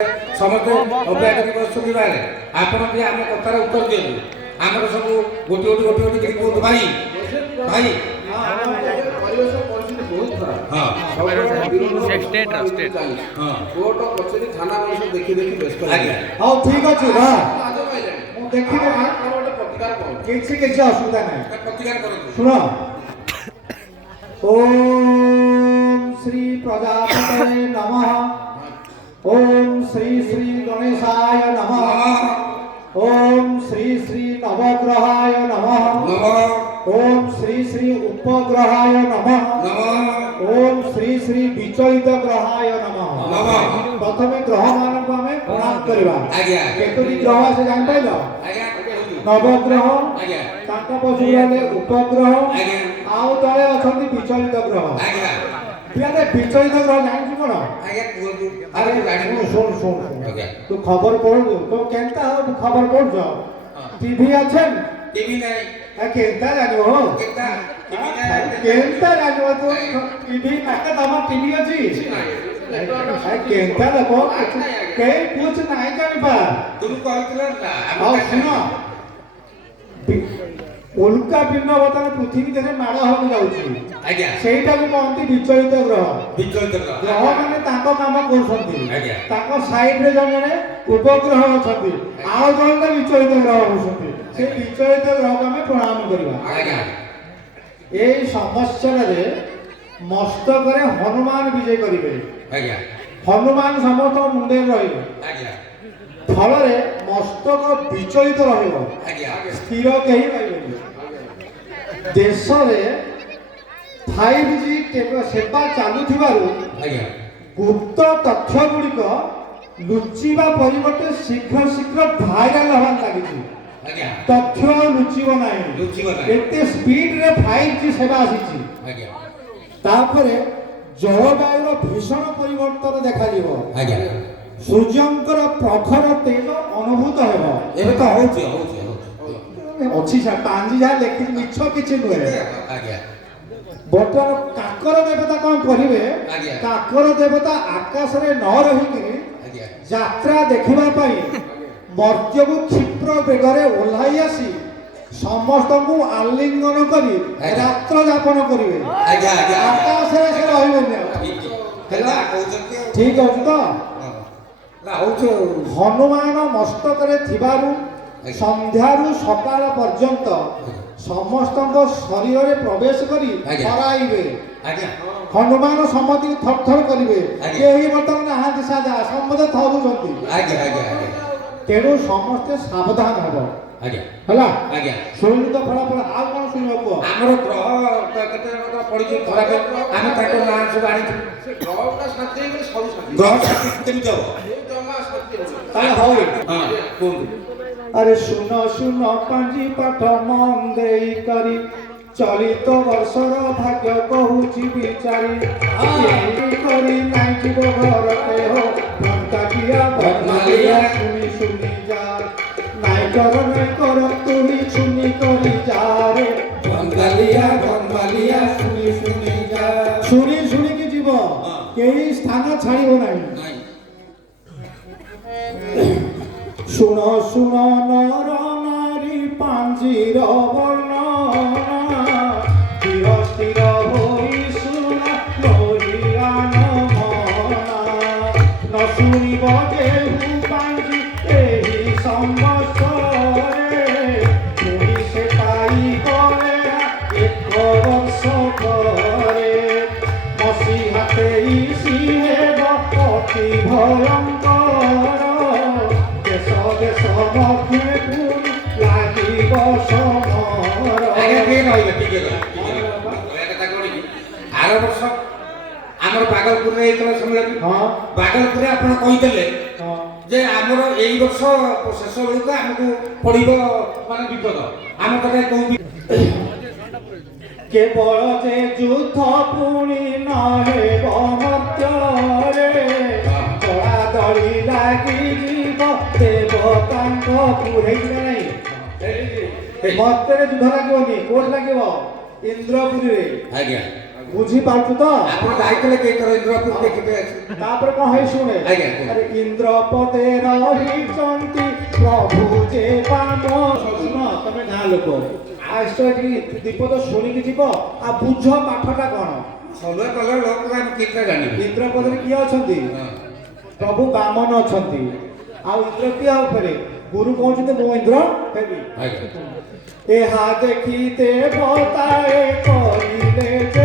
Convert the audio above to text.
समस्त अपेक्षा बसुनी बारे आपण भी आम कथार उत्तर दियु आमर सब गोटे गोटे गोटे गोटे कहूँ भाई भाई परिवेश परिस्थिति बहुत खराब हाँ स्टेट हाँ कोर्ट कचेरी थाना सब देखि देखि व्यस्त आज्ञा हाँ ठीक अच्छे वा मु देखि प्रतिकार करू किसी असुविधा नहीं प्रतिकार करू सुनो ओम श्री प्रजापतये नमः ओम श्री श्री गणेशाय नमः ओम श्री श्री नवग्रहाय नमः ओम श्री श्री उपग्रहाय नमः ओम श्री श्री विचलित ग्रहाय नमः प्रथमे ग्रह मान को हमें प्रणाम करबा आज्ञा केतोटी ग्रह से जान पाइलो आज्ञा नवग्रह आज्ञा ताका पछुले उपग्रह आज्ञा आउ तळे अछंती विचलित ग्रह आज्ञा बियाने विचलित ग्रह जानि कोन आज्ञा कुहतु अरे गाड़ी सुन आज्ञा तू खबर पढ़ तो केनता हो खबर पढ़ जा टीवी अछन टीवी नहीं आ केनता जानो हो केता टीवी नहीं केनता जानो तो टीवी नाका तमा टीवी अछि आ केनता देखो के कुछ नाही जानि बा तुम कहतला ना आओ सुनो उल्का पिंड बर्तमान पृथ्वी देशे माड़ हो जाउछि आज्ञा सेटा को कहंती विचलित ग्रह विचलित ग्रह माने ताको काम करछंती आज्ञा ताको साइड रे जने उपग्रह अछंती आउ जने विचलित ग्रह होछंती से विचलित ग्रह को हमें प्रणाम करबा आज्ञा एई समस्या रे मस्तक रे हनुमान विजय करिवे आज्ञा हनुमान समस्त मुंडे रहिबे आज्ञा फल रे मस्तक विचलित रहिबो आज्ञा स्थिर केही रहिबे देश रे 5G सेवा चालुथिबारु आज्ञा गुप्त तथ्य गुड़िक लुचिबा परिवर्ते शीघ्र शीघ्र भाइराल हवा लागिछि आज्ञा तथ्य लुचिबो नाही लुचिबो नाही एते स्पीड रे 5G सेवा आसीछि आज्ञा तापरे जलवायुर भीषण परिवर्तन देखा जीवो आज्ञा सूर्यंकर प्रखर तेज अनुभूत हेबो एबे तो होछि अछि सा पांजी जा लेकिन मिछ किछि नुहे आज्ञा बर्तमान काकर देवता कौन करिवे आज्ञा काकर देवता आकाश रे न रहिकिरी आज्ञा यात्रा देखिबा पई मर्त्यକୁ क्षिप्र बेगरे ओल्हाई आसी समस्त को आलिंगन करी रात्र यापन करिवे आज्ञा आज्ञा आकाश रे से रहिबे हेला कहउछके ठीक अछि तो ना होछु हनुमान मस्तक रे थिबारु संध्यारु सकाळ पर्यंत समस्त शरीर रे प्रवेश करी कराइबे आज्ञा हनुमान सम्मति थरथर करिवे आज्ञा। केही बतन नाहांती साजा सम्मत थरुछंती आज्ञा आज्ञा आज्ञा तेणु समस्ते सावधान हबो आज्ञा हला आज्ञा सुनि तो फला आ कोन सुनिबो को हमर ग्रह केते जन पडिछि खराब आमे ताको नाम सब आनी से ग्रहटा शांति हेले सब शांति ग्रह साथी केमि जाव जमा शांति हो ताले हौ हां कोन अरे सुन सुन पांजी पाठ मन देई करी चलित वर्षर भाग्य कहूची बिचारी करी नाई जीव घर के हो भंता किया बदमालिया सुनी सुनी जा नाई कर तू ही सुनी करी जा रे बंगालिया सुनी सुनी जा सुनी सुनी की जीव केही स्थान छाड़िबो नाही सुन सुन नर नारी पांजीर वर्णना धीर स्थिर होई सुन लोहियान मना न सुनिब जेहु पांजी एही संवत्सरे पुनि से पाई गले एक वर्ष करे मसीहा तेईसी हेब अति भयंकर देश देश मध्य पुनि लागिब समर आज्ञा के रहइबे ठीक है ओया कथा कोनी आर वर्ष हमर बागलपुर रे एतला समय हाँ बागलपुर रे आपण कहितले हाँ जे हमर एई वर्ष शेष बेलको हमकु पडिबो माने विपद हम कथा कहू केवल जे युद्ध पुनि न हेब मर्त्यरे दड़ा दड़ी लागी जीव देवतांक पुरई नहीं मर्त्यरे युद्ध लागिबनी कोठ लागिब इंद्रपुरी रे आज्ञा ବୁଝିପାରୁଛୁ ତ? ଆପଣ ଯାଇଥିଲେ କେଇଥର ଇନ୍ଦ୍ରପୁର ଦେଖିବେ ଆସି? ତାପରେ କଣ ହେଇ ଶୁଣେ ଆଜ୍ଞା, କୁହନ୍ତୁ। ଆରେ ଇନ୍ଦ୍ର ପଦେ ରହିଛନ୍ତି ପ୍ରଭୁ ଯେ ବାମ ଶୁଣ ତମେ ଗାଁ ଲୋକ ଆସ ଏଠି ଦୀପଦ ଶୁଣିକି ଯିବ ଆଉ ବୁଝ ପାଠଟା କଣ ସଲୁଆ କଲେ ଲୋକ ଆମେ କେଇଟା ଜାଣିବେ? ଇନ୍ଦ୍ର ପଦରେ କିଏ ଅଛନ୍ତି? ହଁ। ପ୍ରଭୁ ବାମନ ଅଛନ୍ତି ଆଉ ଇନ୍ଦ୍ର କିଏ ଉପରେ ଗୁରୁ କହୁଛନ୍ତି ମୁଁ ଇନ୍ଦ୍ର ହେବି ଆଜ୍ଞା। ଏହା ଦେଖି ଦେବତାଏ କରିଲେ ଯେ